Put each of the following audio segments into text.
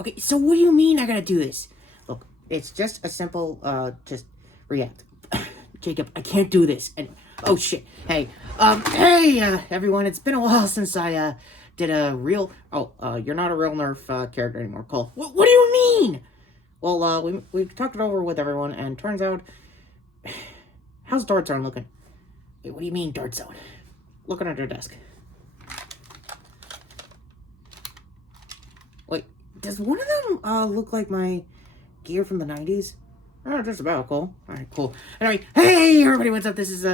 Okay, so what do you mean I gotta do this? Look, it's just a simple, just react. Jacob, I can't do this. And oh shit. Hey, everyone, it's been a while since I, did a real... Oh, you're not a real Nerf, character anymore, Cole. What do you mean? Well, we talked it over with everyone, and turns out... How's Dart Zone looking? Wait, what do you mean, Dart Zone? Looking at your desk. Wait, does one of them, look like my gear from the 90s? Oh, just about, cool. Alright, cool. Anyway, hey, everybody, what's up? This is,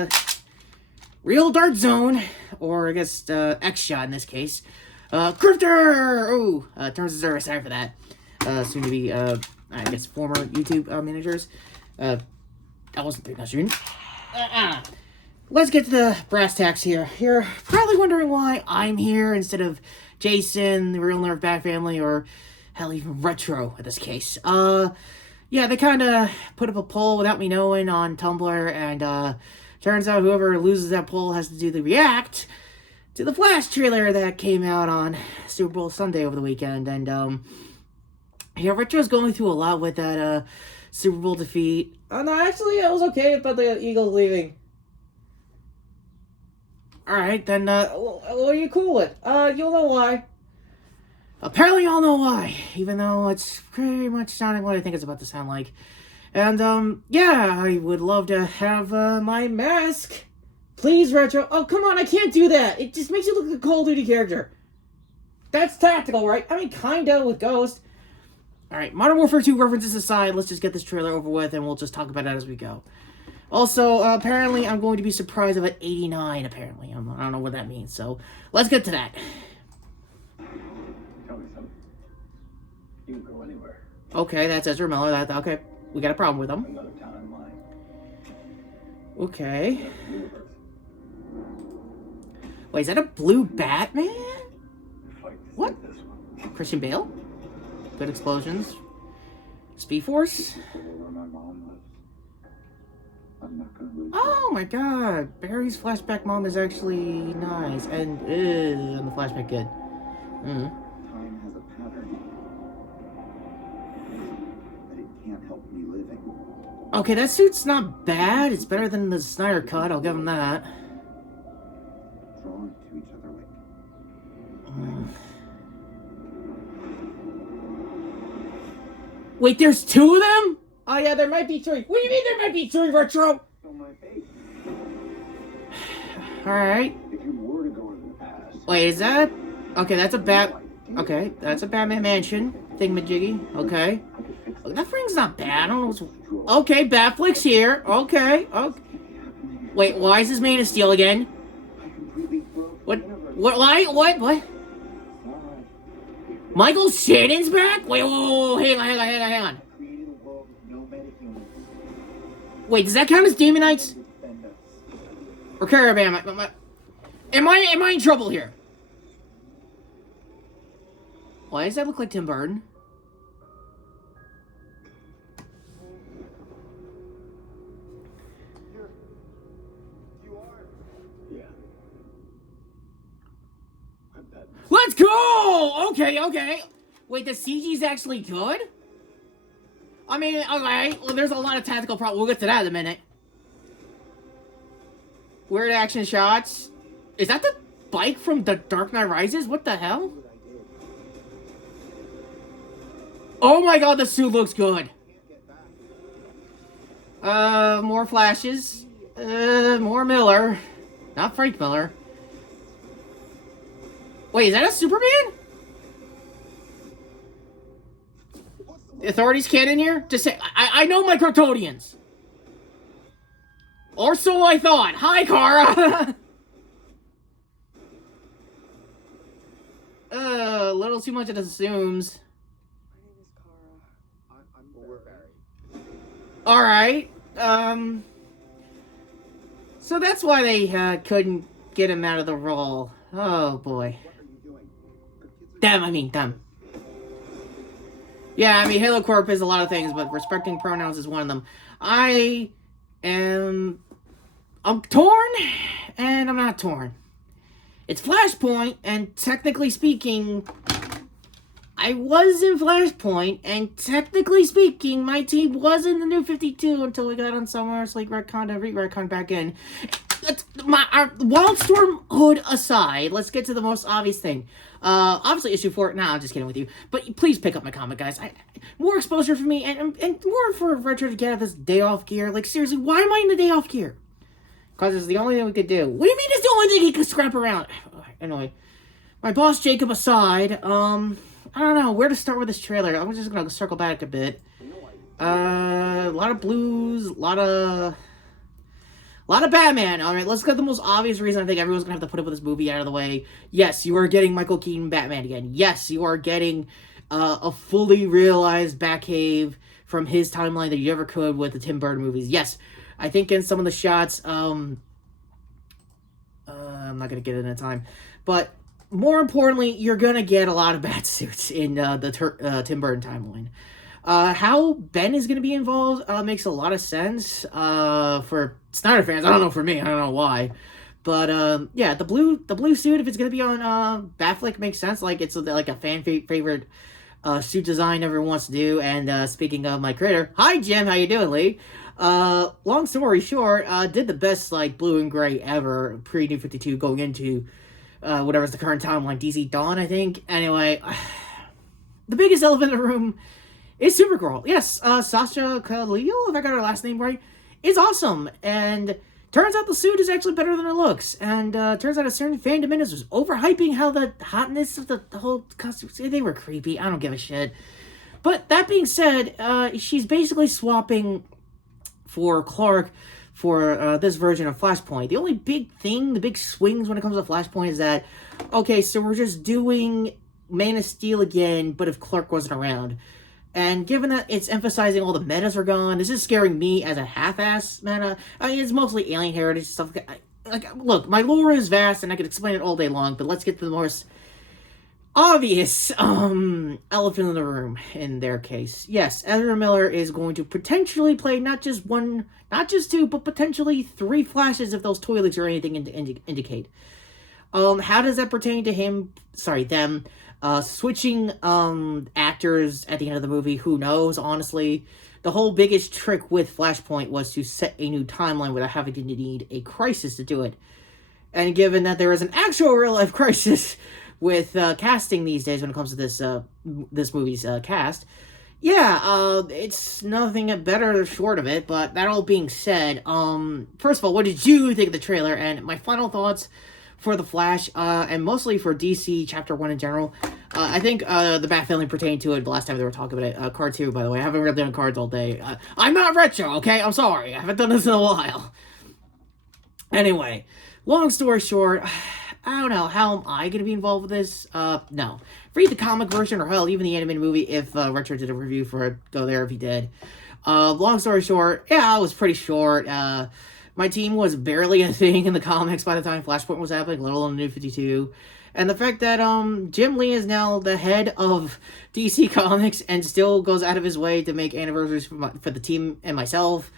Real Dart Zone, or I guess, X-Shot in this case. Grifter! Oh, terms of service, sorry for that. Soon to be, I guess, former YouTube, managers. I wasn't thinking that soon. Let's get to the brass tacks here. You're probably wondering why I'm here instead of Jason, the Real Nerf Bat Family, or hell, even Retro in this case. Yeah, they kind of put up a poll without me knowing on Tumblr, and turns out whoever loses that poll has to do the react to the Flash trailer that came out on Super Bowl Sunday over the weekend. And yeah, Retro's going through a lot with that Super Bowl defeat. Oh no, actually, I was okay about the Eagles leaving. Alright, then, what are you cool with? You'll know why. Apparently y'all know why, even though it's pretty much sounding what I think it's about to sound like. And, yeah, I would love to have, my mask. Please, Retro. Oh, come on, I can't do that. It just makes you look like a Call of Duty character. That's tactical, right? I mean, kinda, with Ghost. Alright, Modern Warfare 2 references aside, let's just get this trailer over with, and we'll just talk about it as we go. Also, apparently, I'm going to be surprised about 89, apparently. I don't know what that means, so let's get to that. Tell me something. You can go anywhere. Okay, that's Ezra Miller. Okay, we got a problem with him. Another timeline. Okay. Wait, is that a blue Batman? What? Christian Bale? Good explosions. Speed Force? Oh my god, Barry's flashback mom is actually nice, and the flashback kid. Time has a pattern, but it can't help me living. Okay, that suit's not bad. It's better than the Snyder cut, I'll give him that. Drawn to each other like... Wait, there's two of them? Oh yeah, there might be three. What do you mean there might be three, Retro? Alright. If you were to go into the past... Wait, is that... Okay, that's a Okay, that's a Batman Mansion thingamajiggy. Okay. That ring's not bad. I don't know what's... Okay, Batflick's here. Okay. Wait, why is this Man of Steel again? What? What? Michael Shannon's back? Wait, whoa, hang on. Wait, does that count as Demon Knights? Or Caravan? Am I in trouble here? Why does that look like Tim Burton? Yeah. I'm Batman. Let's go! Okay. Wait, the CG's actually good? I mean, okay, well, there's a lot of tactical problems. We'll get to that in a minute. Weird action shots. Is that the bike from The Dark Knight Rises? What the hell? Oh my god, the suit looks good. More flashes. More Miller. Not Frank Miller. Wait, is that a Superman? The authorities can't in here? Just say, I know my Kryptonians. Or so I thought. Hi, Kara. A little too much it assumes. My name is Kara. I'm Barry. Alright. So that's why they couldn't get him out of the role. Oh boy. Them. Yeah, I mean, Halo Corp is a lot of things, but respecting pronouns is one of them. I'm torn, and I'm not torn. It's Flashpoint, and technically speaking, I was in Flashpoint, and technically speaking, my team was in the New 52 until we got on somewhere. It's like retcon to retcon back in. Our Wildstorm hood aside, let's get to the most obvious thing. Obviously issue 4. Nah, I'm just kidding with you. But please pick up my comic, guys. More exposure for me, and more for Retro to get out this day off gear. Like, seriously, why am I in the day off gear? Because it's the only thing we could do. What do you mean it's the only thing he could scrap around? Anyway, my boss Jacob aside, I don't know where to start with this trailer. I'm just gonna circle back a bit. A lot of blues, a lot of Batman. All right, let's get the most obvious reason I think everyone's gonna have to put up with this movie out of the way. Yes, you are getting Michael Keaton Batman again. Yes, you are getting a fully realized Batcave from his timeline that you ever could with the Tim Burton movies. Yes, I think in some of the shots, I'm not gonna get it in time, but more importantly, you're gonna get a lot of Batsuits in the Tim Burton timeline. How Ben is gonna be involved makes a lot of sense for Snyder fans. I don't know for me. I don't know why, but yeah, the blue suit, if it's gonna be on Batfleck, makes sense. Like it's like a fan favorite suit design everyone wants to do. And speaking of my creator, hi Jim, how you doing, Lee? Long story short, did the best like blue and gray ever pre New 52 going into whatever's the current timeline, DC Dawn, I think. Anyway, the biggest elephant in the room is Supergirl. Yes, Sasha Khalil, if I got her last name right, is awesome. And turns out the suit is actually better than it looks. And turns out a certain fandom in was overhyping how the hotness of the whole costume, they were creepy. I don't give a shit. But that being said, she's basically swapping for Clark for this version of Flashpoint. The only big thing, the big swings when it comes to Flashpoint is that, okay, so we're just doing Man of Steel again, but if Clark wasn't around. And given that it's emphasizing all the metas are gone, this is scaring me as a half-ass meta. I mean, it's mostly alien heritage stuff. Look, my lore is vast and I could explain it all day long, but let's get to the most obvious elephant in the room in their case. Yes, Ezra Miller is going to potentially play not just one, not just two, but potentially 3 Flashes if those toilets are anything to indicate. How does that pertain to them switching actors at the end of the movie? Who knows, honestly. The whole biggest trick with Flashpoint was to set a new timeline without having to need a crisis to do it. And given that there is an actual real-life crisis with casting these days when it comes to this movie's cast, yeah, it's nothing better short of it. But that all being said, first of all, what did you think of the trailer? And my final thoughts for The Flash, and mostly for DC Chapter 1 in general. I think the Bat family pertained to it the last time they were talking about it. Card 2, by the way. I haven't read on cards all day. I'm not retro, okay? I'm sorry. I haven't done this in a while. Anyway, long story short, I don't know. How am I going to be involved with this? No. Read the comic version, or hell, even the animated movie, if Retro did a review for it. Go there if he did. Long story short, yeah, it was pretty short. My team was barely a thing in the comics by the time Flashpoint was happening, let alone New 52. And the fact that Jim Lee is now the head of DC Comics and still goes out of his way to make anniversaries for the team and myself.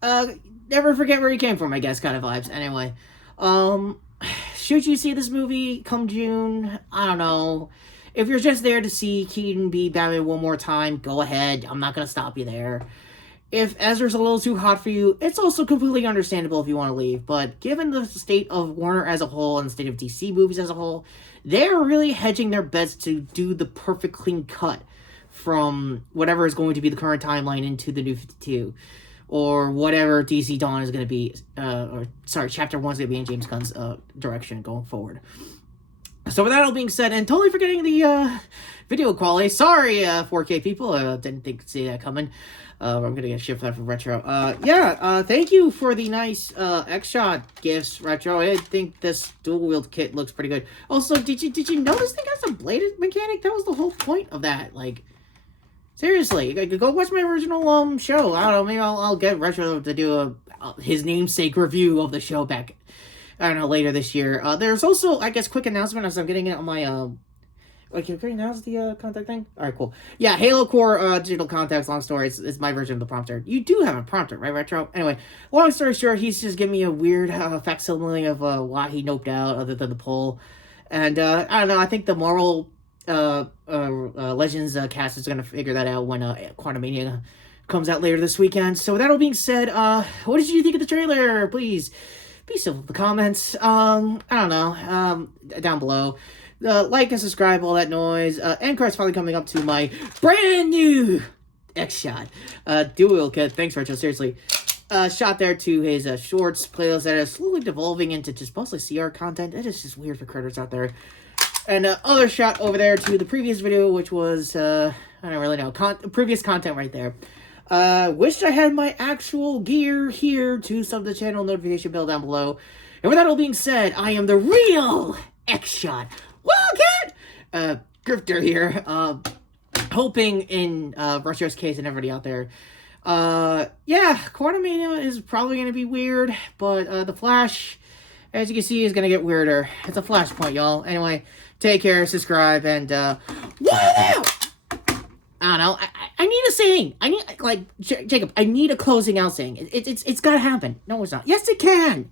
Never forget where he came from, I guess, kind of vibes. Anyway, should you see this movie come June? I don't know. If you're just there to see Keaton be Batman one more time, go ahead. I'm not going to stop you there. If Ezra's a little too hot for you, it's also completely understandable if you want to leave. But given the state of Warner as a whole and the state of DC movies as a whole, they're really hedging their bets to do the perfect clean cut from whatever is going to be the current timeline into the New 52. Or whatever DC Dawn is going to be, Chapter 1 is going to be in James Gunn's direction going forward. So with that all being said, and totally forgetting the video quality, sorry 4K people, didn't see that coming. I'm going to get shit for that from Retro. Thank you for the nice X-Shot gifts, Retro. I think this dual-wield kit looks pretty good. Also, did you notice they got some bladed mechanic? That was the whole point of that. Like, seriously, go watch my original show. I don't know, maybe I'll get Retro to do his namesake review of the show back, I don't know, later this year. There's also, I guess, quick announcement as I'm getting it on my, can we announce the contact thing? Alright, cool. Yeah, Halo Core digital contacts, long story. It's my version of the prompter. You do have a prompter, right, Retro? Anyway, long story short, he's just giving me a weird facsimile of why he noped out other than the poll. And, I don't know, I think the moral Legends cast is gonna figure that out when Quantumania comes out later this weekend. So with that all being said, what did you think of the trailer? Please be civil in the comments. I don't know. Down below. Like and subscribe, all that noise. End card's finally coming up to my brand new X-Shot. Dual kid. Thanks, Rachel. Seriously. Shot there to his shorts playlist that is slowly devolving into just mostly CR content. It is just weird for critters out there. And other shot over there to the previous video, which was, I don't really know, previous content right there. Wish I had my actual gear here to sub the channel, notification bell down below. And with that all being said, I am the real X-Shot Wildcat! Grifter here, hoping in Rushio's case and everybody out there. Yeah, Quantumania is probably going to be weird, but the Flash, as you can see, is going to get weirder. It's a flashpoint, y'all. Anyway, take care, subscribe, and, wow! I don't know. I need a saying. I need, like, Jacob, I need a closing out saying. It's got to happen. No, it's not. Yes, it can.